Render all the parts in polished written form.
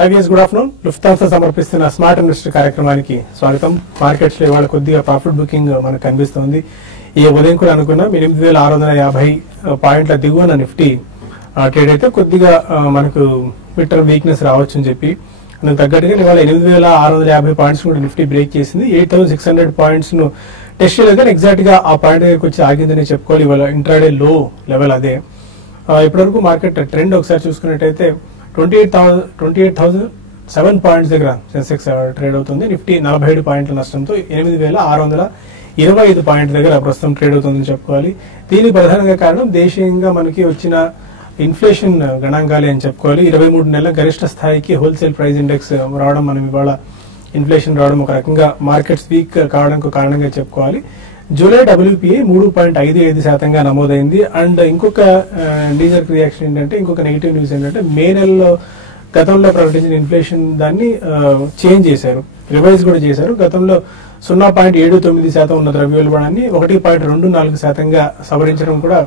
IVS good afternoon. Lufthansa సమర్పిస్తున్న smart investor కార్యక్రమానికి స్వాగతం. మార్కెట్స్ లో ఇవాళ కొద్దిగా ప్రాఫిట్ బుకింగ్ మనకు కనిపిస్తోంది. ఈ ఉదయం కూడా అనుకున్నాం 8650 పాయింట్ల దిగువన నిఫ్టీ ట్రేడ్ అయితే కొద్దిగా మనకు మిడ్ టర్మ్ వీక్నెస్ రావచ్చు అని చెప్పి అందుకు తగ్గట్టుగా ఇవాళ 8650 పాయింట్స్ కూడా నిఫ్టీ బ్రేక్ చేసింది. 8600 పాయింట్స్ ను టెస్ట్ చేయలేదు, ఎగ్జాక్ట్ గా ఆ పాయింట్ దగ్గరికి వచ్చి ఆగిందని చెప్పుకోవాలి. ఇవాళ ఇంట్రాడే లో లెవెల్ అదే. ఇప్పటివరకు మార్కెట్ ట్రెండ్ ఒకసారి చూసుకున్నట్టయితే 28,007 పాయింట్స్ దగ్గర సెన్సెక్స్ ట్రేడ్ అవుతుంది. నిఫ్టీ 47 పాయింట్ల నష్టంతో 8625 పాయింట్ల దగ్గర ప్రస్తుతం ట్రేడ్ అవుతుందని చెప్పుకోవాలి. దీనికి ప్రధానంగా కారణం దేశీయంగా మనకి వచ్చిన ఇన్ఫ్లేషన్ గణాంకాలే అని చెప్పుకోవాలి. 23 నెలల గరిష్ట స్థాయికి హోల్సేల్ ప్రైస్ ఇండెక్స్ రావడం, మనం ఇవాళ ఇన్ఫ్లేషన్ రావడం ఒక రకంగా మార్కెట్స్ వీక్ కావడానికి కారణంగా చెప్పుకోవాలి. జూలై WPI 3.55% నమోదైంది. అండ్ ఇంకొక డీజర్ రియాక్షన్ ఏంటంటే, ఇంకొక నెగిటివ్ న్యూస్ ఏంటంటే, మే నెలలో గతంలో ప్రకటించిన ఇన్ఫ్లేషన్ దాన్ని చేంజ్ చేశారు, రివైజ్ కూడా చేశారు. గతంలో 0.79% ఉన్న ద్రవ్యోల్బణాన్ని 1.24%గా సవరించడం కూడా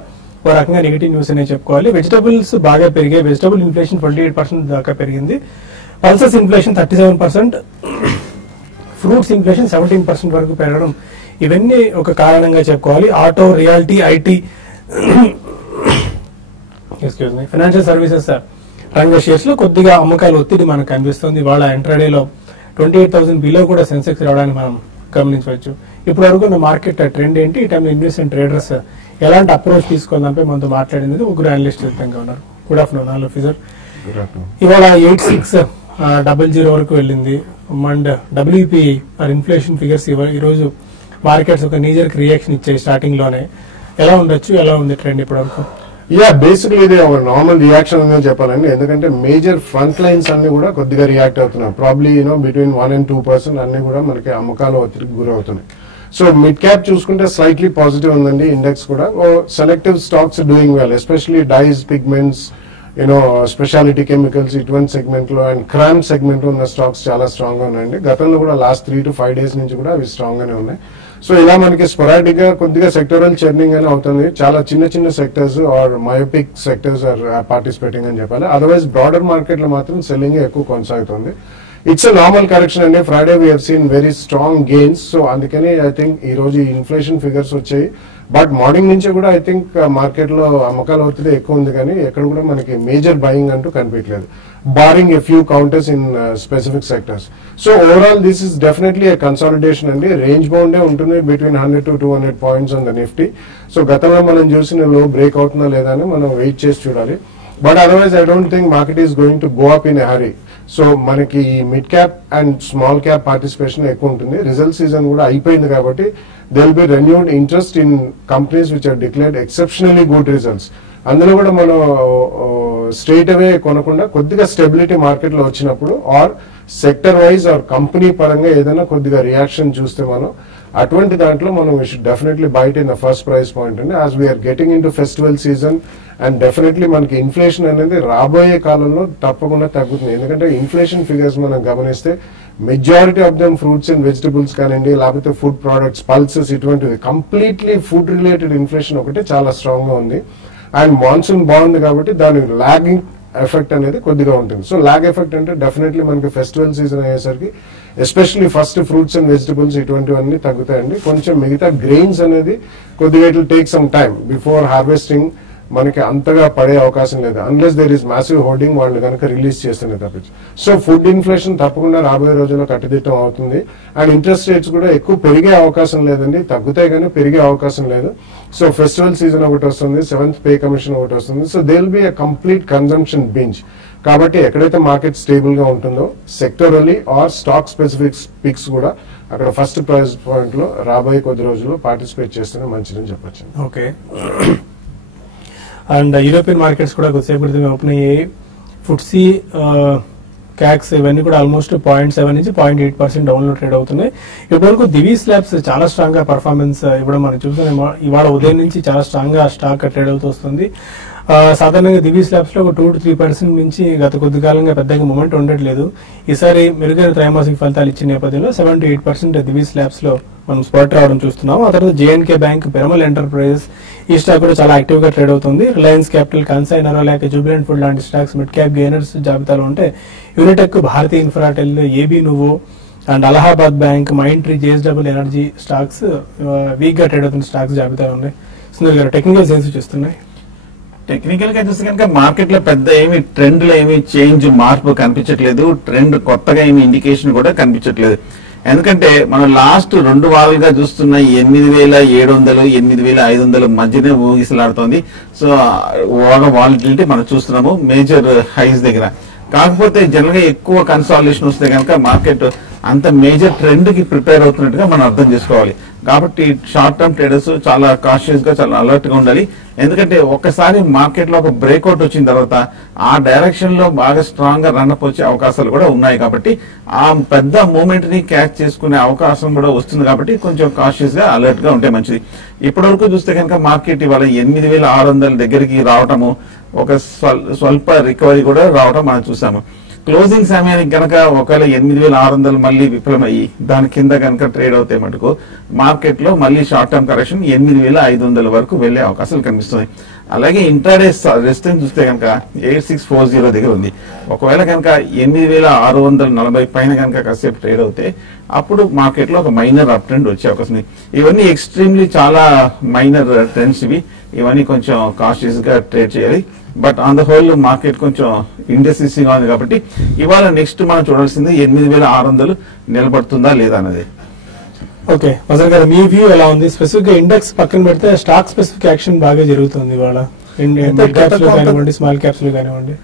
ఒక రకంగా నెగిటివ్ న్యూస్ అనే చెప్పుకోవాలి. వెజిటబుల్స్ బాగా పెరిగాయి. వెజిటబుల్ ఇన్ఫ్లేషన్ 28% దాకా పెరిగింది. పల్సెస్ ఇన్ఫ్లేషన్ 37%, ఫ్రూట్స్ ఇన్ఫ్లేషన్ 17% వరకు పెరగడం, ఇవన్నీ ఒక కారణంగా చెప్పుకోవాలి. Auto, reality, IT, financial services రంగ షేర్స్ లో కొద్దిగా అమ్మకాల ఒత్తిడి మనకు కనిపిస్తుంది. ఇవాళ ఇంట్రాడేలో 28,000 బిలో కూడా సెన్సెక్స్ రావడానికి మనం గమనించవచ్చు. ఇప్పటి వరకు ఉన్న మార్కెట్ ట్రెండ్ ఏంటి, ఈ టైంలో ఇన్వెస్ట్మెంట్ ట్రేడర్స్ ఎలాంటి అప్రోచ్ తీసుకోవాలంటే మనతో మాట్లాడింది ముగ్గురు అనలిస్ట్ సిద్ధంగా ఉన్నారు. Good afternoon all officer. ఇవాళ 8600 వరకు వెళ్ళింది. అండ్ WPI ఇన్ఫ్లేషన్ ఫిగర్స్ ఈ రోజు మార్కెట్స్ ఒక నీజర్ రియాక్షన్ ఇచ్చాయి స్టార్టింగ్ లోనే. ఎలా ఉండొచ్చు, ఎలా ఉంది ట్రెండ్ ఇప్పటి వరకు? బేసిక్లీ ఇది ఒక నార్మల్ రియాక్షన్ అని చెప్పాలండి. ఎందుకంటే మేజర్ ఫ్రంట్ లైన్స్ అన్ని కూడా కొద్దిగా రియాక్ట్ అవుతున్నారు. ప్రాబ్లీ బిట్వీన్ 1 and 2% అన్ని కూడా మనకి అమ్మకాలు ఒత్తిడికి గురవుతున్నాయి. సో మిడ్ క్యాప్ చూసుకుంటే స్లైట్లీ పాజిటివ్ ఉందండి. ఇండెక్స్ కూడా selective stocks doing well, especially dyes, pigments, specialty chemicals ఇటువంటి సెగ్మెంట్ లో అండ్ క్రామ్ సెగ్మెంట్ లో ఉన్న స్టాక్స్ చాలా స్ట్రాంగ్ గా ఉన్నాయండి. గతంలో కూడా లాస్ట్ 3 to 5 days నుంచి కూడా అవి స్ట్రాంగ్ గానే ఉన్నాయి. సో ఇలా మనకి స్పొరాటిక్ గా కొద్దిగా సెక్టరల్ చర్నింగ్ అని అవుతుంది. చాలా చిన్న చిన్న sectors are myopic sectors are participating అని చెప్పాలి. అదర్వైజ్ బ్రాడర్ మార్కెట్ లో మాత్రం సెల్లింగ్ ఎక్కువ కొనసాగుతుంది. ఇట్స్ ఎ నార్మల్ కరెక్షన్ అండి. Friday we have seen very strong gains. So అందుకని ఐ థింక్ ఈ రోజు ఈ ఇన్ఫ్లేషన్ ఫిగర్స్ వచ్చాయి. బట్ మార్నింగ్ నుంచి కూడా ఐ థింక్ మార్కెట్ లో అమ్మకాల ఒత్తిడి ఎక్కువ ఉంది, కానీ ఎక్కడ కూడా మనకి మేజర్ బయింగ్ అంటూ కనిపించలేదు, barring a few counters in specific sectors. So overall this is definitely A consolidation అండి. రేంజ్ బౌండే ఉంటుంది between 100 to 200 points on the Nifty. So గతంలో మనం చూసిన లో బ్రేక్ అవుతుందా లేదా అని మనం వెయిట్ చేసి చూడాలి. But otherwise I don't think market is going to go up in a hurry. So మనకి mid cap and small cap participation ఎక్కువ ఉంటుంది. రిజల్ట్ సీజన్ కూడా అయిపోయింది కాబట్టి there will be renewed interest in companies which are declared exceptionally good results. అందులో కూడా మనం straight అవే కొనకుండా కొద్దిగా స్టెబిలిటీ మార్కెట్ లో వచ్చినప్పుడు or sector wise or company పరంగా ఏదైనా కొద్దిగా రియాక్షన్ చూస్తే మనం అటువంటి దాంట్లో మనం we should definitely bite in the first price point అండి. As we're getting into festival season and definitely మనకి ఇన్ఫ్లేషన్ అనేది రాబోయే కాలంలో తప్పకుండా తగ్గుతుంది. ఎందుకంటే ఇన్ఫ్లేషన్ ఫిగర్స్ మనం గమనిస్తే majority of them fruits and vegetables కానివ్వండి, లేకపోతే ఫుడ్ ప్రోడక్ట్స్, పల్సెస్, ఇటువంటివి కంప్లీట్లీ ఫుడ్ రిలేటెడ్ ఇన్ఫ్లేషన్ ఒకటి చాలా స్ట్రాంగ్ గా ఉంది. అండ్ మాన్సూన్ బాగుంది కాబట్టి దాని లాగింగ్ ఎఫెక్ట్ అనేది కొద్దిగా ఉంటుంది. సో లాగ్ ఎఫెక్ట్ అంటే డెఫినెట్లీ మనకి ఫెస్టివల్ సీజన్ అయ్యేసరికి especially first fruits and vegetables ఇటువంటివన్నీ తగ్గుతాయండి. కొంచెం మిగతా గ్రెయిన్స్ అనేది కొద్దిగా it will take some time before harvesting మనకి అంతగా పడే అవకాశం లేదు, unless there is massive hoarding వాళ్ళు కనుక రిలీజ్ చేస్తేనే తప్పించి. సో ఫుడ్ ఇన్ఫ్లేషన్ తప్పకుండా రాబోయే రోజుల్లో కట్టుదిట్టం అవుతుంది. అండ్ ఇంట్రెస్ట్ రేట్స్ కూడా ఎక్కువ పెరిగే అవకాశం లేదండి, తగ్గుతాయి కానీ పెరిగే అవకాశం లేదు. సో ఫెస్టివల్ సీజన్ ఒకటి వస్తుంది, 7th పే కమిషన్ ఒకటి వస్తుంది. So they will be a complete consumption binge. కాబట్టి ఎక్కడైతే మార్కెట్ స్టేబుల్ గా ఉంటుందో సెక్టరల్లీ ఆర్ స్టాక్ స్పెసిఫిక్ పిక్స్ కూడా అక్కడ ఫస్ట్ ప్రైస్ పాయింట్ లో రాబోయే కొద్ది రోజుల్లో పార్టిసిపేట్ చేస్తేనే మంచిదని చెప్పొచ్చు. ఓకే. అండ్ యూరోపియన్ మార్కెట్స్ కూడా కొద్దిసేపు క్రితం ఓపెన్ అయ్యాయి. ఫుట్సీ, క్యాక్స్ ఇవన్నీ కూడా ఆల్మోస్ట్ 0.7 నుంచి 0.8% డౌన్ లో ట్రేడ్ అవుతున్నాయి. ఇప్పటివరకు దివీస్ ల్యాబ్స్ చాలా స్ట్రాంగ్ గా పర్ఫార్మెన్స్ ఇవ్వడం మనం చూస్తున్నాం. ఇవాళ ఉదయం నుంచి చాలా స్ట్రాంగ్ గా స్టాక్ ట్రేడ్ అవుతూ వస్తుంది. సాధారణంగా దివి స్లాబ్స్ లో ఒక 2 to 3% నుంచి గత కొద్ది కాలంగా పెద్దగా మూమెంట్ ఉండట్లేదు. ఈసారి మెరుగైన త్రైమాసిక ఫలితాలు ఇచ్చిన నేపథ్యంలో 7 to 8% దివి స్లాబ్స్ లో మనం స్పాట్ రావడం చూస్తున్నాం. ఆ తర్వాత జేఎన్కే బ్యాంక్, పిరమల్ ఎంటర్ప్రైజెస్ ఈ స్టాక్ కూడా చాలా యాక్టివ్ గా ట్రేడ్ అవుతుంది. Reliance Capital, Kansai Nerolac, Jubilant Food లాంటి స్టాక్స్ మిడ్ క్యాప్ గెయినర్స్ జాబితాలో ఉంటే Unitech, Bharti Infratel, AB Nuvo and Allahabad Bank, Mindtree, JSW Energy stocks weak గా ట్రేడ్ అవుతున్న స్టాక్స్ జాబితాలో ఉన్నాయి. సుందర్ గారు, టెక్నికల్ ఏం సూచిస్తున్నాయి? టెక్నికల్ గా చూస్తే కనుక మార్కెట్ లో పెద్ద ఏమి ట్రెండ్ లో ఏమి చేంజ్ మార్పు కనిపించట్లేదు. ట్రెండ్ కొత్తగా ఏమి ఇండికేషన్ కూడా కనిపించట్లేదు. ఎందుకంటే మనం లాస్ట్ 2 వారాలుగా చూస్తున్న 8,700, 8,500 మధ్యనే ఊగిసలాడుతోంది. సో వాలిటిలిటీ మనం చూస్తున్నాము మేజర్ హైస్ దగ్గర. కాకపోతే జనరల్ గా ఎక్కువ కన్సాలిడేషన్ వస్తే కనుక మార్కెట్ అంత మేజర్ ట్రెండ్ కి ప్రిపేర్ అవుతున్నట్టుగా మనం అర్థం చేసుకోవాలి. కాబట్టి షార్ట్ టర్మ్ ట్రేడర్స్ చాలా కాషియస్ గా, చాలా అలర్ట్ గా ఉండాలి. ఎందుకంటే ఒక్కసారి మార్కెట్ లో ఒక బ్రేక్అవుట్ వచ్చిన తర్వాత ఆ డైరెక్షన్ లో బాగా స్ట్రాంగ్ గా రన్అప్ వచ్చే అవకాశాలు కూడా ఉన్నాయి. కాబట్టి ఆ పెద్ద మూమెంట్ ని క్యాచ్ చేసుకునే అవకాశం కూడా వస్తుంది. కాబట్టి కొంచెం కాషియస్ గా, అలర్ట్ గా ఉంటే మంచిది. ఇప్పటి వరకు చూస్తే కనుక మార్కెట్ ఇవాళ 8,600 దగ్గరికి రావటము, ఒక స్వల్ప రికవరీ కూడా రావటం మనం చూసాము. క్లోజింగ్ సమయానికి కనుక ఒకవేళ 8,600 మళ్ళీ విఫలమయ్యి దాని కింద కనుక ట్రేడ్ అవుతే మటుకు మార్కెట్ లో మళ్ళీ షార్ట్ టర్మ్ కరెక్షన్ 8,500 వరకు వెళ్లే అవకాశాలు కనిపిస్తుంది. అలాగే ఇంట్రాడే రెసిస్టెన్స్ చూస్తే కనుక 8640 దగ్గర ఉంది. ఒకవేళ కనుక 8,640 పైన కనుక కాసేపు ట్రేడ్ అవుతే అప్పుడు మార్కెట్ లో ఒక మైనర్ అప్ ట్రెండ్ వచ్చే అవకాశం ఉంది. ఇవన్నీ ఎక్స్ట్రీమ్లీ చాలా మైనర్ ట్రెండ్స్ ఇవన్నీ కొంచెం కాషియస్ గా ట్రేడ్ చేయాలి. But on the whole market కొంచెం ఇండెసిసివ్ గా ఉంది. కాబట్టి ఇవాళ నెక్స్ట్ మనం చూడాల్సింది 8,600 నిలబడుతుందా లేదా అన్నది. ఓకే మజర్ గారు, మీ వ్యూ ఎలా ఉంది? స్పెసిఫిక్ గా ఇండెక్స్ పక్కన పెడితే స్టాక్ స్పెసిఫిక్ యాక్షన్ బాగా జరుగుతుంది ఇవాళ, మిడ్ క్యాప్స్ లో కానివ్వండి, స్మాల్ క్యాప్స్ లో కానివ్వండి.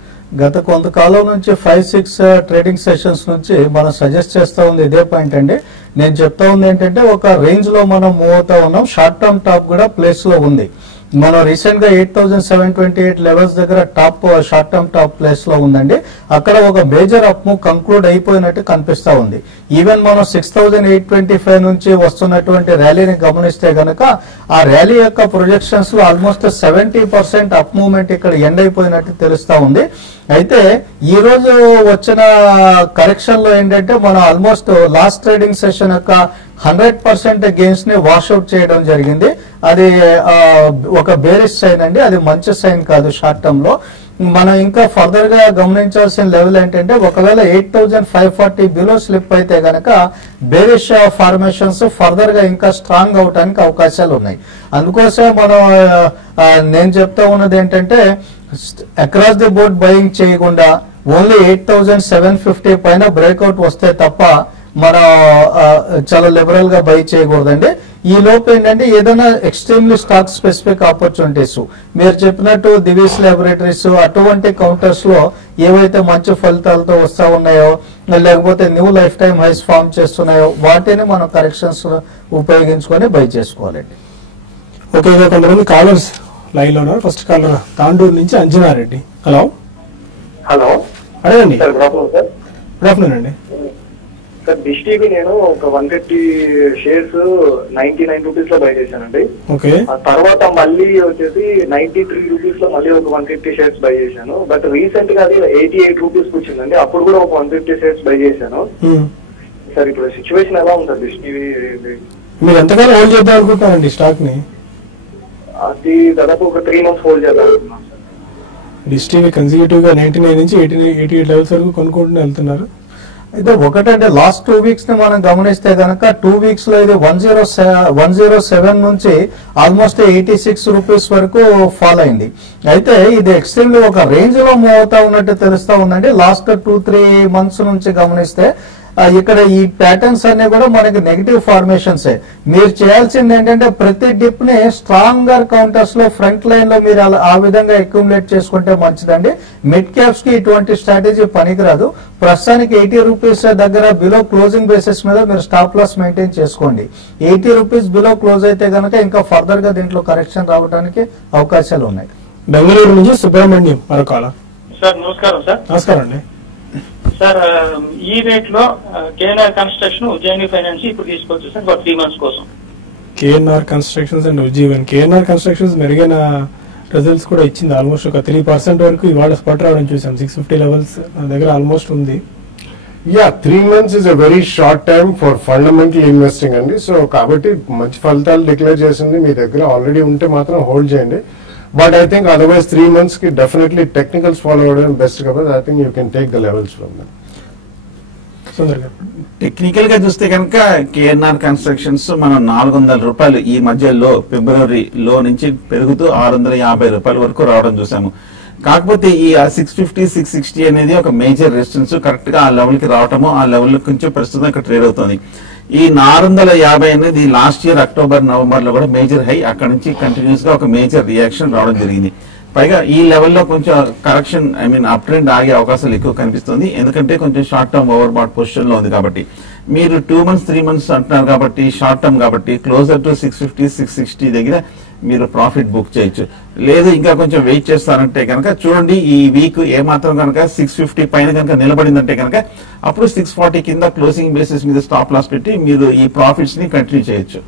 గత కొంతకాలం నుంచి 5-6 ట్రేడింగ్ సెషన్స్ నుంచి మనం సజెస్ట్ చేస్తా ఉంది ఇదే పాయింట్ అండి. నేను చెప్తా ఉంది ఏంటంటే ఒక రేంజ్ లో మనం మూవ్ అవుతా ఉన్నాం. షార్ట్ టర్మ్ టాప్ కూడా ప్లేస్ లో ఉంది. మనం రీసెంట్ గా 8,728 లెవెల్స్ దగ్గర top short term top place లో ఉందండి. అక్కడ ఒక మేజర్ అప్ మూవ్ కంక్లూడ్ అయిపోయినట్టు కనిపిస్తా ఉంది. ఈవెన్ మనం 6,825 నుంచి వస్తున్నటువంటి ర్యాలీని గమనిస్తే గనక ఆ ర్యాలీ యొక్క ప్రొజెక్షన్స్ లో ఆల్మోస్ట్ 70% అప్ మూవ్మెంట్ ఇక్కడ ఎండ్ అయిపోయినట్టు తెలుస్తా ఉంది. అయితే ఈ రోజు వచ్చిన కరెక్షన్ లో ఏంటంటే మనం ఆల్మోస్ట్ లాస్ట్ ట్రేడింగ్ సెషన్ యొక్క 100% గెయిన్స్ ని వాష్అవుట్ చేయడం జరిగింది. అది ఒక బేరిష్ సైన్ అండి, అది మంచి సైన్ కాదు. షార్ట్ టర్మ్ లో మనం ఇంకా ఫర్దర్ గా గమనించాల్సిన లెవెల్ ఏంటంటే ఒకవేళ 8,540 బిలో స్లిప్ అయితే గనక బేరిష్ ఫార్మేషన్స్ ఫర్దర్ గా ఇంకా స్ట్రాంగ్ అవడానికి అవకాశాలు ఉన్నాయి. అందుకోసం మనం నేను చెప్తా ఉన్నది ఏంటంటే అక్రాస్ ది బోర్డ్ బయింగ్ చేయకుండా ఓన్లీ 8,750 పైన బ్రేక్అవుట్ వస్తే తప్ప మనం చాలా లిబరల్ గా బై చేయకూడదండి. ఈ లోపు ఏంటంటే ఏదైనా ఎక్స్ట్రీమ్లీ స్టాక్ స్పెసిఫిక్ ఆపర్చునిటీస్ మీరు చెప్పినట్టు దివీస్ ల్యాబొరేటరీస్ అటువంటి కౌంటర్స్ లో ఏవైతే మంచి ఫలితాలతో వస్తా ఉన్నాయో లేకపోతే new lifetime highs form చేస్తున్నాయో వాటిని మనం కరెక్షన్స్ ఉపయోగించుకొని బై చేసుకోవాలండి. ఓకే, కొంతమంది కాలర్స్ లైన్ లో ఉన్నారు. ఫస్ట్ కాలర్ తాండూరు నుంచి అంజనారెడ్డి. హలో హలో అడగండి. గుడ్ ఆఫ్టర్నూన్ అండి. సార్ డిష్ టీవీ నేను ఒక 150 షేర్స్ 99 రూపీస్ లో బై చేశానండి. ఓకే, ఆ తర్వాత మళ్ళీ వచ్చేసి 93 రూపీస్ లో మళ్ళీ ఒక 150 షేర్స్ బై చేశాను. బట్ రీసెంట్ గా అది 88 రూపీస్ వచ్చిందండి. అప్పుడు కూడా ఒక 150 షేర్స్ బై చేశాను. సార్ ఇప్పుడు సిచ్యువేషన్ ఎలా ఉంది సార్ డిష్ టీవీ? మీరు ఎంతకాలం హోల్డ్ చేద్దాం అనుకుంటున్నారండి స్టాక్ ని? అది దాదాపు ఒక 3 months హోల్డ్ చేద్దాం అనుకున్నాను సార్. డిష్ టీవీ కన్సిక్యూటివ్ గా 99 నుంచి 88 లెవెల్స్ వరకు కొనుక్కుంటూ వెళ్తున్నారు. అయితే ఒకటంటే లాస్ట్ 2 వీక్స్ ని మనం గమనిస్తే గనక 2 వీక్స్ లో ఇది 107 నుంచి ఆల్మోస్ట్ 86 రూపీస్ వరకు ఫాల్ అయింది. అయితే ఇది ఎక్స్ట్రీమ్లీ ఒక రేంజ్ లో మూవ్ అవుతా ఉన్నట్టు తెలుస్తా ఉందండి. లాస్ట్ 2-3 మంత్స్ నుంచి గమనిస్తే ఇక్కడ ఈ ప్యాటర్న్స్ అన్ని కూడా మనకి నెగిటివ్ ఫార్మేషన్స్. మీరు చేయాల్సింది ఏంటంటే ప్రతి డిప్ ని స్ట్రాంగర్ కౌంటర్స్ లో ఫ్రంట్ లైన్ లో మీరు ఆ విధంగా అక్యుములేట్ చేసుకుంటే మంచిదండి. మిడ్ క్యాప్స్ కి ఇటువంటి స్ట్రాటజీ పనికిరాదు. ప్రస్తుతానికి 80 రూపీస్ దగ్గర బిలో క్లోజింగ్ బేసిస్ మీద మీరు స్టాప్ లాస్ మెయింటైన్ చేసుకోండి. 80 రూపీస్ బిలో క్లోజ్ అయితే కనుక ఇంకా ఫర్దర్ గా దీంట్లో కరెక్షన్ రావడానికి అవకాశాలు ఉన్నాయి. బెంగళూరు నుంచి సుబ్రహ్మణ్యం మరొక. సార్ నమస్కారం. సార్ నమస్కారం అండి. సార్ ఈ రేట్ లో కేఎన్ఆర్ కన్స్ట్రక్షన్, ఉజ్జయిని ఫైనాన్స్ ఇప్పుడు తీసుకోవచ్చు సార్ ఫర్ 3 months కోసం. KNR constructions and Ujjivan. KNR constructions మెరుగైన రిజల్ట్స్ కూడా ఇచ్చింది. ఆల్మోస్ట్ ఒక 3% వరకు ఇవాళ స్పాట్ రావడం చూసాం. 650 లెవెల్స్ నా దగ్గర ఆల్మోస్ట్ ఉంది. 3 months is a very short time for fundamental investing అండి. సో కాబట్టి మంచి ఫలితాలు డిక్లేర్ చేసింది మీ దగ్గర ఆల్రెడీ ఉంటే మాత్రం హోల్డ్ చేయండి. But I think otherwise 3 months కి డెఫినెట్లీ టెక్నికల్స్ ఫాలో అవ్వడం బెస్ట్ కాబట్టి I think you can take the levels from them. Technical గా చూస్తే కనుక కేఎన్ఆర్ కన్స్ట్రక్షన్స్ మనం 400 రూపాయలు ఈ మధ్యలో ఫిబ్రవరిలో నుంచి పెరుగుతూ 650 రూపాయల వరకు రావడం చూసాము. కాకపోతే ఈ 650 660 అనేది ఒక మేజర్ రెసిస్టెన్స్, కరెక్ట్ గా ఆ లెవెల్ కి రావటము, ఆ లెవెల్ నుంచి ప్రస్తుతం ఇక్కడ ట్రేడ్ అవుతుంది. ఈ 450 అనేది లాస్ట్ ఇయర్ అక్టోబర్ నవంబర్ లో కూడా మేజర్ హై, అక్కడ నుంచి కంటిన్యూస్ గా ఒక మేజర్ రియాక్షన్ రావడం జరిగింది. పైగా ఈ లెవెల్లో కొంచెం కరెక్షన్ అప్ ట్రెండ్ ఆగే అవకాశాలు ఎక్కువ కనిపిస్తుంది, ఎందుకంటే కొంచెం short term over bat position లో ఉంది. కాబట్టి మీరు 2 months 3 months అంటున్నారు కాబట్టి షార్ట్ టర్మ్ కాబట్టి క్లోజర్ టు 650 660 దగ్గర మీరు ప్రాఫిట్ బుక్ చేయొచ్చు. లేదు ఇంకా కొంచెం వెయిట్ చేస్తారంటే కనుక చూడండి, ఈ వీక్ ఏమాత్రం కనుక 650 పైన కనుక నిలబడిందంటే కనుక అప్పుడు 640 కింద క్లోజింగ్ బేసిస్ మీద స్టాప్ లాస్ పెట్టి మీరు ఈ ప్రాఫిట్స్ ని కంటిన్యూ చేయొచ్చు.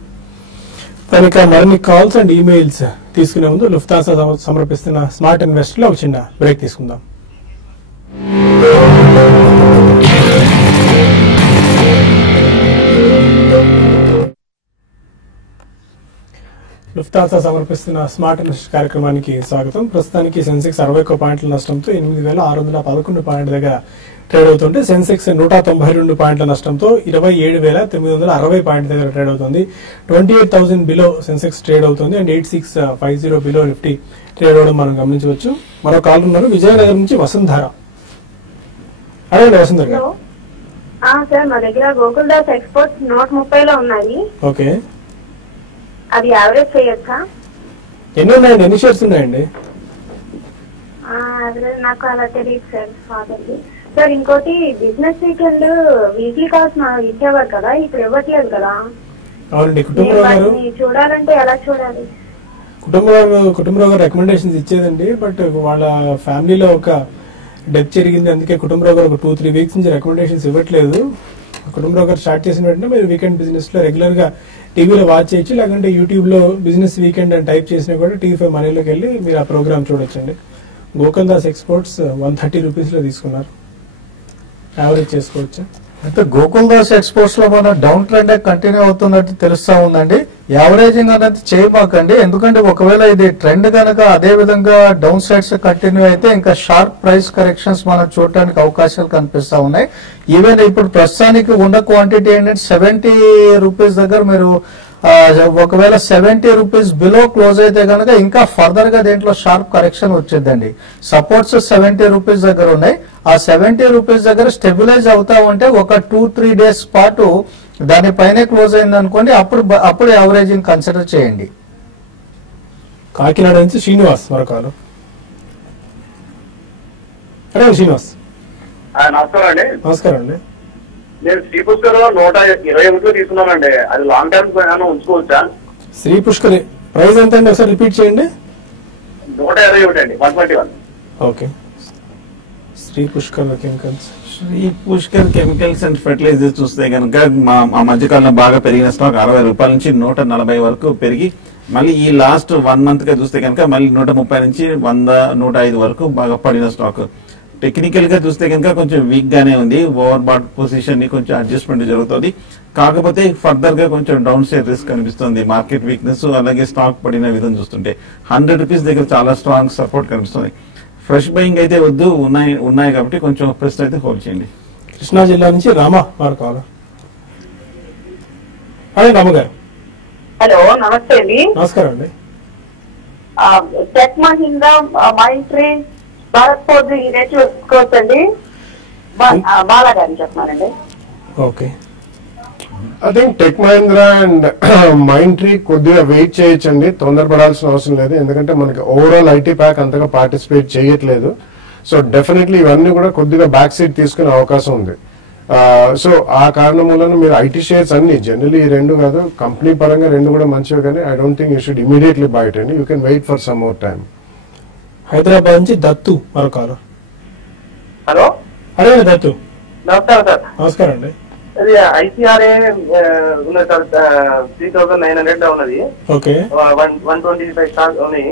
కనుక మరిన్ని కాల్స్ అండ్ ఈమెయిల్స్ తీసుకునే ముందు లుఫ్తాన్సా సమర్పిస్తున్న స్మార్ట్ ఇన్వెస్ట్ లో ఒక చిన్న బ్రేక్ తీసుకుందాం. లుఫ్తాన్సా సమర్పిస్తున్న స్మార్ట్ ఇన్వెస్ట్ కార్యక్రమానికి స్వాగతం. ప్రస్తుతానికి సెన్సెక్స్ 61 పాయింట్ల నష్టంతో 8611 పాయింట్ దగ్గర ట్రేడ్ అవుతుంటే సెన్సెక్స్ 192 పాయింట్ల నష్టంతో 27960 పాయింట్ దగ్గర ట్రేడ్ అవుతుంది. 28,000 బిలో సెన్సెక్స్ ట్రేడ్ అవుతుంది అండ్ 8650 బిలో నిఫ్టీ ట్రేడ్ అవడం మనం గమనించవచ్చు. మరో కాల్ ఉన్నారు విజయనగరం నుంచి వసుంధర. అడగండి వసుంధర గారు. సార్ మా దగ్గర గోకుల్దాస్ ఎక్స్పోర్ట్స్ 130లో ఉన్నాయి. ఓకే, అది యావరేజ్ చేయొచ్చా? ఎన్ని ఉన్నాయండి, ఎన్ని షేర్స్ ఉన్నాయండి? నాకు అలా తెలియదు సార్. ఫాదర్ది సార్. ఇంకోటి బిజినెస్ వీకెండ్ వీక్లీ కాల్స్ ఇచ్చేవారు కదా, ఇప్పుడు ఇవ్వట్లేదు కదా. అవునండి, కుటుంబరావు గారు చూడాలంటే ఎలా చూడాలి? కుటుంబరావు గారు రికమెండేషన్స్ ఇచ్చేదండి, బట్ వాళ్ళ ఫ్యామిలీలో ఒక డెత్ జరిగింది, అందుకే కుటుంబరావు గారు ఒక 2-3 వీక్స్ నుంచి రికమెండేషన్స్ ఇవ్వట్లేదు. కుటుంబరావు గారు స్టార్ట్ చేసిన వెంటనే మీరు వీకెండ్ బిజినెస్ లో రెగ్యులర్ గా టీవీలో వాచ్ చేయొచ్చు, లేకుంటే యూట్యూబ్ లో బిజినెస్ వీకెండ్ అని టైప్ చేసినా కూడా TV5 మనీలోకి వెళ్ళి మీరు ఆ ప్రోగ్రామ్ చూడొచ్చండి. గోకుల్దాస్ ఎక్స్పోర్ట్స్ 130 రూపీస్ లో తీసుకున్నారు, యావరేజ్ చేసుకోవచ్చు. అయితే గోకుల్దాస్ ఎక్స్పోర్ట్స్ లో మన డౌన్ ట్రెండ్ కంటిన్యూ అవుతున్నట్టు తెలుస్తా ఉందండి. యావరేజింగ్ అనేది చేయమాకండి, ఎందుకంటే ఒకవేళ ఇది ట్రెండ్ కనుక అదే విధంగా డౌన్ సైడ్స్ కంటిన్యూ అయితే ఇంకా షార్ప్ ప్రైస్ కరెక్షన్స్ మనం చూడడానికి అవకాశాలు కనిపిస్తా ఉన్నాయి. ఈవెన్ ఇప్పుడు ప్రస్తుతానికి ఉన్న క్వాంటిటీ ఏంటంటే 70 రూపీస్ దగ్గర మీరు ఒకవేళ 70 రూపీస్ బిలో క్లోజ్ అయితే కనుక ఇంకా ఫర్దర్ గా దేంట్లో షార్ప్ కరెక్షన్ వచ్చేదండి. సపోర్ట్స్ 70 రూపీస్ దగ్గర ఉన్నాయి. ఆ 70 రూపీస్ దగ్గర స్టెబిలైజ్ అవుతా ఉంటే ఒక 2-3 డేస్ పాటు దానిపైనే క్లోజ్ అయింది అనుకోండి, అప్పుడు యావరేజింగ్ కన్సిడర్ చేయండి. కాకినాడ నుంచి శ్రీనివాస్ మరొకరు. అరే శ్రీనివాస్. నమస్కారం అండి. నమస్కారం అండి. నేను శ్రీ పుష్కర్ 121 తీసుకున్నానండి, అది లాంగ్ టర్మ్ ఉంచుకోవచ్చా? శ్రీ పుష్కర్ ప్రైస్ ఎంత అండి, ఒకసారి రిపీట్ చేయండి. 121 అండి, 121. Okay, Shri Pushkar Chemicals. Shri Pushkar Chemicals and Fertilizers చూస్తే కనుక ఆ మధ్యకాలంలో బాగా పెరిగిన స్టాక్ 60 రూపాయల నుంచి 140 వరకు పెరిగి మళ్ళీ ఈ లాస్ట్ 1 month గా చూస్తే కనుక మళ్ళీ 130 నుంచి 100 105 వరకు బాగా పడిన స్టాక్. టెక్నికల్ గా చూస్తే కనుక కొంచెం వీక్ గానే ఉంది, ఓవర్ బాట్ పొజిషన్ ని కొంచెం అడ్జస్ట్మెంట్ జరుగుతుంది. కాకపోతే ఫర్దర్ గా కొంచెం డౌన్ సైడ్ రిస్క్ కనిపిస్తుంది. మార్కెట్ వీక్నెస్ అలాగే స్టాక్ పడిన విధం చూస్తుంటే 100 రూపీస్ దగ్గర చాలా స్ట్రాంగ్ సపోర్ట్ కనిపిస్తుంది. ఫ్రెష్ బయింగ్ అయితే వద్దు, ఉన్నాయి కాబట్టి కొంచెం ప్రెస్ అయితే హోల్డ్ చేయండి. కృష్ణా జిల్లా నుంచి రామ వారు కావాలి. అదే రామగారు. హలో, నమస్తే అండి. నమస్కారం అండి. టెక్ మహీంద్రా, మైంట్రీ, భారత్ ఫోర్జ్ ఈ రేట్లు తీసుకోవచ్చండి. బాలాగారిని చెప్తున్నానండి. Okay, I think tech Mahindra and Mindtree కొద్దిగా వెయిట్ చేయొచ్చండి, తొందరపడాల్సిన అవసరం లేదు. ఎందుకంటే మనకి ఓవరాల్ ఐటీ ప్యాక్ అంతగా పార్టిసిపేట్ చేయట్లేదు. సో డెఫినెట్లీ ఇవన్నీ కూడా కొద్దిగా బ్యాక్ సీట్ తీసుకునే అవకాశం ఉంది. సో ఆ కారణం వలన మీరు ఐటీ షేర్స్ అన్ని జనరల్లీ ఈ రెండు కాదు, కంపెనీ పరంగా రెండు కూడా మంచివి, కానీ I don't think you should immediately buy it అండి. You can wait for some more time. Hyderabad నుంచి దత్తు మరొకరు. హలో, అదే దత్తు. నమస్కారం సార్. నమస్కారం అండి. అది ఐసీఆర్ఏ ఉన్నది సార్, 3900 ఉన్నది. ఓకే, 125 స్టాక్ ఉన్నాయి.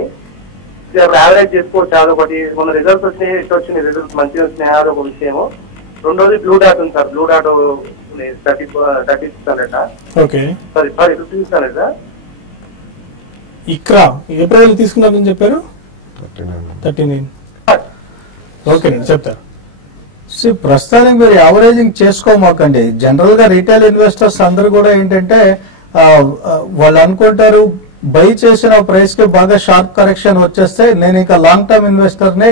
యావరేజ్ చేసుకోవచ్చు. అదొకటి మన రిజల్ట్స్ వచ్చినాయి, ఎట్లా వచ్చినాయి రిజల్ట్స్ మంచిగా వచ్చినాయి అదొక విషయము. రెండోది బ్లూ డాట్ ఉంది సార్, బ్లూ డాట్ 3600 ఓకే. Sorry 5600 sir. ఇక్రా ఏ ప్రైస్ తీసుకున్నారని చెప్పారు? 39. ఓకేనండి, చెప్తారు. ప్రస్తుతానికి మీరు యావరేజింగ్ చేసుకోమాకండి. జనరల్ గా రీటైల్ ఇన్వెస్టర్స్ అందరూ కూడా ఏంటంటే వాళ్ళు అనుకుంటారు బై చేసిన ప్రైస్ కి బాగా షార్ప్ కరెక్షన్ వచ్చేస్తే నేను ఇంకా లాంగ్ టర్మ్ ఇన్వెస్టర్ నే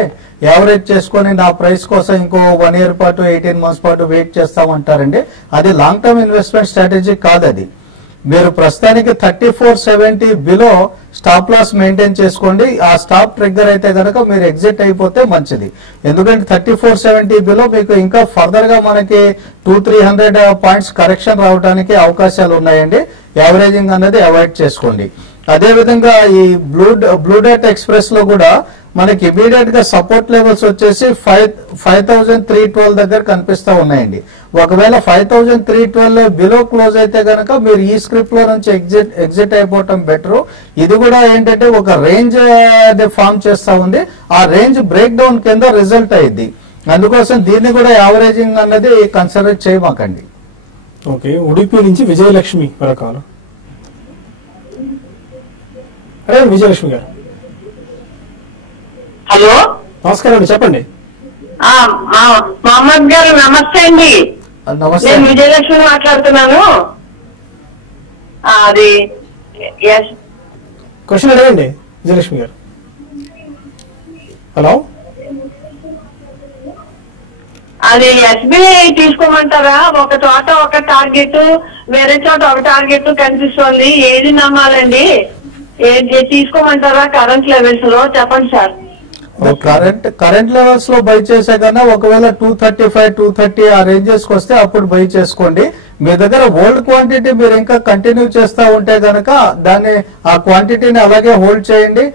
యావరేజ్ చేసుకుని నా ప్రైస్ కోసం ఇంకో 1 year పాటు 18 months పాటు వెయిట్ చేస్తామంటారండి. అది లాంగ్ టర్మ్ ఇన్వెస్ట్మెంట్ స్ట్రాటజీ కాదు. అది మీరు ప్రస్తుతానికి 3470 బిలో స్టాప్ లాస్ మెయింటైన్ చేసుకోండి. ఆ స్టాప్ ట్రిగ్గర్ అయితే కనుక మీరు ఎగ్జిట్ అయిపోతే మంచిది. ఎందుకంటే 3470 బిలో మీకు ఇంకా ఫర్దర్ గా మనకి 200-300 పాయింట్స్ కరెక్షన్ రావడానికి అవకాశాలు ఉన్నాయండి. యావరేజింగ్ అనేది అవాయిడ్ చేసుకోండి. అదే విధంగా ఈ బ్లూ డాట్ ఎక్స్ప్రెస్ లో కూడా మనకి ఇమీడియట్ గా సపోర్ట్ లెవెల్స్ వచ్చేసి 5312 దగ్గర కనిపిస్తా ఉన్నాయండి. ఒకవేళ 5312 బిలో క్లోజ్ అయితే కనుక మీరు ఈ స్క్రిప్ట్ లో నుంచి ఎగ్జిట్ అయిపోవటం బెటర్. ఇది కూడా ఏంటంటే ఒక రేంజ్ ఫామ్ చేస్తా ఉంది. ఆ రేంజ్ బ్రేక్ డౌన్ కింద రిజల్ట్ అయ్యింది. అందుకోసం దీన్ని కూడా యావరేజింగ్ అన్నది కన్సిడర్ చేయమాకండి. ఓకే. ఉడిపి నుంచి విజయలక్ష్మి వరకాలు. అరే విజయలక్ష్మి గారు, హలో, నమస్కారం అండి, చెప్పండి. మహమ్మద్ గారు నమస్తే అండి. నమస్తే. నేను విజయలక్ష్మి మాట్లాడుతున్నాను. అది క్వశ్చన్ అడగండి విజయలక్ష్మి గారు. హలో, అది ఎస్బీఐ తీసుకోమంటారా? ఒక చోట ఒక టార్గెట్, వేరే చోట ఒక టార్గెట్ కనిపిస్తుంది. ఏది నమ్మాలండి? ఏది తీసుకోమంటారా కరెంట్ లెవెల్స్ లో? చెప్పండి సార్. కరెంట్ లెవెల్స్ లో బై చేసే కన్నా ఒకవేళ 235-230 ఆ రేంజెస్ కి వస్తే అప్పుడు బై చేసుకోండి. మీ దగ్గర ఓల్డ్ క్వాంటిటీ మీరు ఇంకా కంటిన్యూ చేస్తా ఉంటే గనక దాన్ని ఆ క్వాంటిటీని అలాగే హోల్డ్ చేయండి.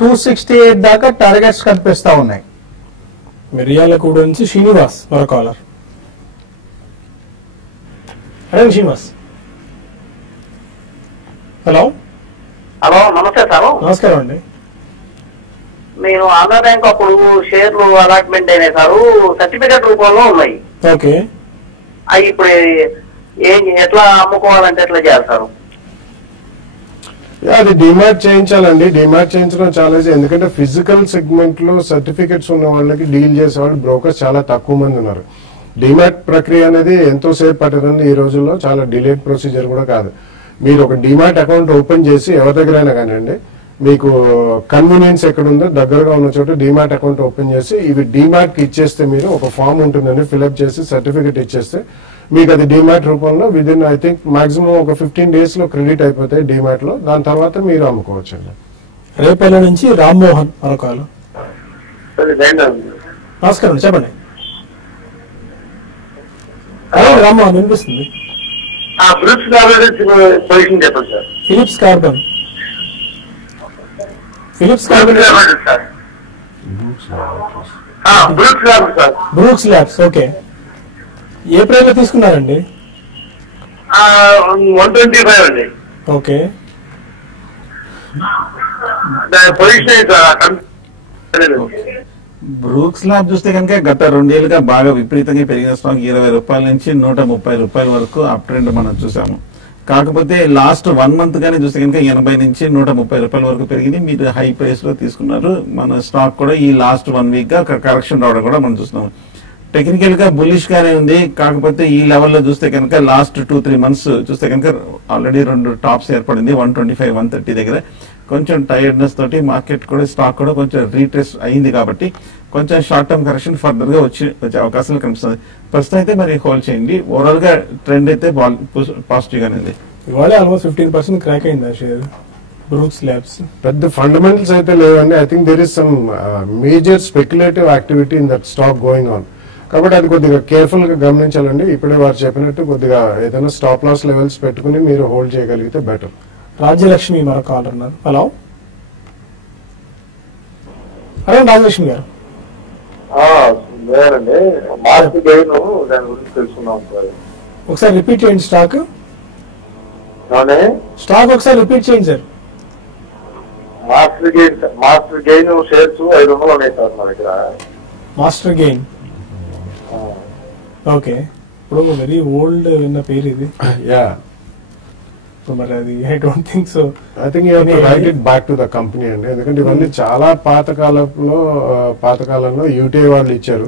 268 దాకా టార్గెట్స్ కనిపిస్తా ఉన్నాయి. మిర్యాలగూడ నుంచి శ్రీనివాస్ మరో కాలర్. అదే శ్రీనివాస్. హలో. హలో, నమస్తే సార్. నమస్కారం అండి. నేను ఆంధ్ర బ్యాంక్ అప్పుడు షేర్లు అలాట్మెంట్ అయినాయి సారు, సర్టిఫికెట్ రూపంలో ఉన్నాయి. ఓకే. అవి ఇప్పుడు ఎట్లా అమ్ముకోవాలంటే ఎట్లా చేస్తారు? అది డిమాట్ చేయించాలండి. డిమాట్ చేయించడం చాలా ఈజీ. ఎందుకంటే ఫిజికల్ సెగ్మెంట్ లో సర్టిఫికెట్స్ ఉన్న వాళ్ళకి డీల్ చేసే వాళ్ళు బ్రోకర్స్ చాలా తక్కువ మంది ఉన్నారు. డిమాట్ ప్రక్రియ అనేది ఎంతో సేపు పట్టదండి. ఈ రోజుల్లో చాలా డిలేడ్ ప్రొసీజర్ కూడా కాదు. మీరు ఒక డిమాట్ అకౌంట్ ఓపెన్ చేసి ఎవరి దగ్గరైనా కానివ్వండి, మీకు కన్వీనియన్స్ ఎక్కడుందో దగ్గరగా ఉన్న చోట డిమాట్ అకౌంట్ ఓపెన్ చేసి ఇవి డిమాట్ కి ఇచ్చేస్తే మీరు ఒక ఫామ్ ఉంటుందండి, ఫిల్అప్ చేసి సర్టిఫికెట్ ఇచ్చేస్తే మీకు అది డిమాట్ రూపంలో విదిన్ ఐ థింక్ మాక్సిమం ఒక 15 days లో క్రెడిట్ అయిపోతాయి డిమాట్ లో. దాని తర్వాత మీరు అమ్ముకోవచ్చు అండి. రేపల్లి నుంచి రామ్మోహన్ మరొకాలు. నమస్కారం, చెప్పండి. రామ్మోహన్ వినిపిస్తుంది. Philips Carbon. Philips Carbon, Brooks Labs. Okay. ఏ ప్రైస్ లో తీసుకున్నారండి? 125 అండి. ఓకే. బ్రూక్స్ ల్యాబ్ చూస్తే కనుక గత 2 ఏళ్లుగా బాగా విపరీతంగా పెరిగిన స్టాక్ 20 రూపాయల నుంచి 130 రూపాయల వరకు అప్ ట్రెండ్ మనం చూసాము. కాకపోతే లాస్ట్ 1 month గానే చూస్తే కనుక 80 నుంచి 130 రూపాయల వరకు పెరిగింది. మీరు హై ప్రైస్ లో తీసుకున్నారు. మన స్టాక్ కూడా ఈ లాస్ట్ 1 week గా కరెక్షన్ రావడం కూడా మనం చూస్తున్నాం. టెక్నికల్ గా బుల్లిష్ గానే ఉంది. కాకపోతే ఈ లెవెల్లో చూస్తే కనుక లాస్ట్ 2-3 months చూస్తే కనుక ఆల్రెడీ 2 టాప్స్ ఏర్పడింది 125-130 దగ్గర. కొంచెం టైర్డ్నెస్ తోటి మార్కెట్ కూడా స్టాక్ కూడా కొంచెం రీట్రేస్ అయింది. కాబట్టి కొంచెం షార్ట్ టర్మ్ కరెక్షన్ ఫర్దర్ గా వచ్చే అవకాశాలు కనిపిస్తుంది. ప్రస్తుతం అయితే మరి హోల్డ్ చేయండి. ఓవరాల్ గా ట్రెండ్ అయితే పాజిటివ్ గానే ఉంది. ఇవాళ ఆల్మోస్ట్ 15% క్రాక్ అయింది ఆ షేర్ బ్రూక్స్ ల్యాబ్స్. పెద్ద ఫండమెంటల్స్ అయితే లేవండి. I think there is some major speculative activity in that stock going on. కాబట్టి అది కొద్దిగా కేర్ఫుల్ గా గమనించాలండి. ఇప్పుడే వారు చెప్పినట్టు కొద్దిగా ఏదైనా స్టాప్ లాస్ లెవెల్స్ పెట్టుకుని మీరు హోల్డ్ చేయగలిగితే బెటర్. రాజ్యలక్ష్మి మరో కాల్ ఉన్నారు. హలో. హలో రాజలక్ష్మి గారు. లేదండి, మార్కెట్ గెయిన్ దాని గురించి తెలుసుకున్నాం సార్. ఒకసారి రిపీట్ చేయండి స్టాక్. స్టాక్ ఒకసారి రిపీట్ చేయండి సార్. మాస్టర్ గెయిన్ షేర్స్ 500 ఉన్నాయి సార్ మా దగ్గర. Master gain, okay. ఇప్పుడు వెరీ ఓల్డ్ విన్న పేరు ఇది. యా, మరి అది I don't think so. I think you have to right it back to the company అండి. ఎందుకంటే ఇవన్నీ చాలా పాతకాలంలో యూటీఐ వాళ్ళు ఇచ్చారు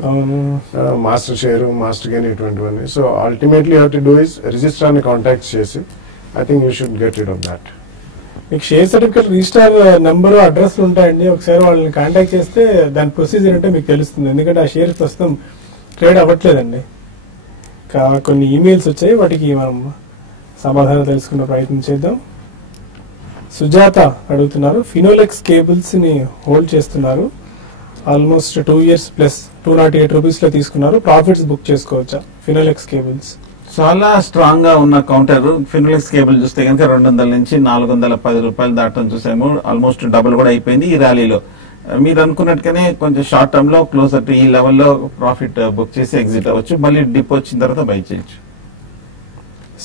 మాస్టర్ షేర్, మాస్టర్ గెయిన్ ఇటువంటివన్నీ. So ultimately you have to do is registrar ని కాంటాక్ట్ చేసి I think you should get rid of that. మీకు share certificate registrar number address ఉంటాయండి. ఒకసారి వాళ్ళని కాంటాక్ట్ చేస్తే దాని ప్రొసీజర్ అంటే మీకు తెలుస్తుంది. ఎందుకంటే ఆ షేర్ ప్రస్తుతం ట్రేడ్ అవ్వట్లేదండి. కొన్ని ఈమెయిల్స్ వచ్చాయి, వాటికి మనం సమాధానం తెలుసుకునే ప్రయత్నం చేద్దాం. సుజాత అడుగుతున్నారు, ఫినోలెక్స్ కేబుల్స్ ని హోల్డ్ చేస్తున్నారు, ఆల్మోస్ట్ 2 years ప్లస్ 208 రూపీస్ లో తీసుకున్నారు, ప్రాఫిట్స్ బుక్ చేసుకోవచ్చా? ఫినోలెక్స్ కేబుల్స్ చాలా స్ట్రాంగ్ గా ఉన్న కౌంటర్. ఫినోలెక్స్ కేబుల్ చూస్తే కనుక 200 నుంచి 410 రూపాయలు దాటం చూసాము. ఆల్మోస్ట్ డబుల్ కూడా అయిపోయింది ఈ ర్యాలీలో. మీరు అనుకున్నట్టుగానే కొంచెం షార్ట్ టర్మ్ లో క్లోజర్ టు ఈ లెవెల్లో ప్రాఫిట్ బుక్ చేసి ఎగ్జిట్ అవ్వచ్చు. మళ్ళీ డిప్ వచ్చిన తర్వాత బై చేయొచ్చు.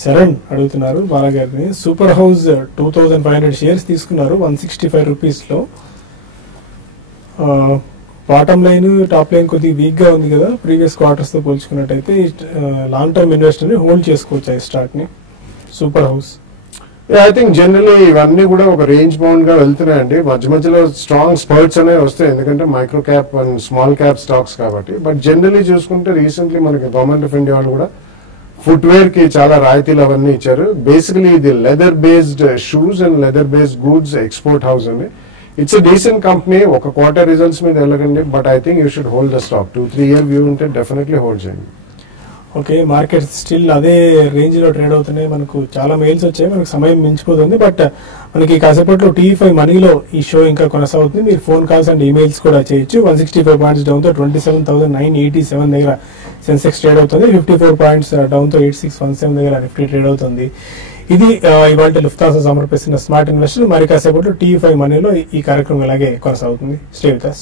శరణ్ అడుగుతున్నారు బాలాగారిని, సూపర్ హౌస్ 2500 షేర్స్ తీసుకున్నారు 165 రూపీస్ లో. బాటమ్ లైన్ టాప్ లైన్ కొద్దిగా వీక్ గా ఉంది కదా ప్రీవియస్ క్వార్టర్స్ తో పోల్చుకున్నట్టయితే. లాంగ్ టర్మ్ ఇన్వెస్టర్ ని హోల్డ్ చేసుకోవచ్చు ఈ స్టాక్ ని, super house. I think generally ఇవన్నీ కూడా ఒక రేంజ్ బౌండ్ గా వెళ్తున్నాయండి. మధ్య మధ్యలో స్ట్రాంగ్ స్పర్ట్స్ అనేవి వస్తాయి, ఎందుకంటే micro cap and small cap stocks కాబట్టి. బట్ జనరలీ చూసుకుంటే రీసెంట్లీ మనకి గవర్నమెంట్ ఆఫ్ ఇండియా వాళ్ళు కూడా ఫుట్వేర్ కి చాలా రాయితీలు అవన్నీ ఇచ్చారు. బేసికలీ ఇది leather based shoes and leather based goods export house అండి. It's a decent company. ఒక క్వార్టర్ రిజల్ట్స్ మీద వెళ్ళకండి, but I think you should hold the stock. 2-3 year view ఉంటే డెఫినెట్లీ హోల్డ్ చేయండి. ఓకే, మార్కెట్ స్టిల్ అదే range లో trade అవుతున్నాయి. మనకు చాలా మెయిల్స్ వచ్చాయి, మనకు సమయం మించిపోతుంది. బట్ మనకి కాసేపట్లో T5 మనీలో ఈ షో ఇంకా కొనసాగుతుంది. మీరు ఫోన్ కాల్స్ అండ్ ఈమెయిల్స్ కూడా చేయొచ్చు. 165 పాయింట్స్ డౌన్ తో 27,987 దగ్గర సెన్సెక్స్ ట్రేడ్ అవుతుంది. 54 పాయింట్స్ డౌన్ తో 8617 దగ్గర నిఫ్టీ ట్రేడ్ అవుతుంది. ఇది ఇవాళ లుఫ్తాన్సా సమర్పిస్తున్న స్మార్ట్ ఇన్వెస్టర్. మరి కాసేపట్లో T5 మనీలో ఈ కార్యక్రమం ఇలాగే కొనసాగుతుంది. Stay with us.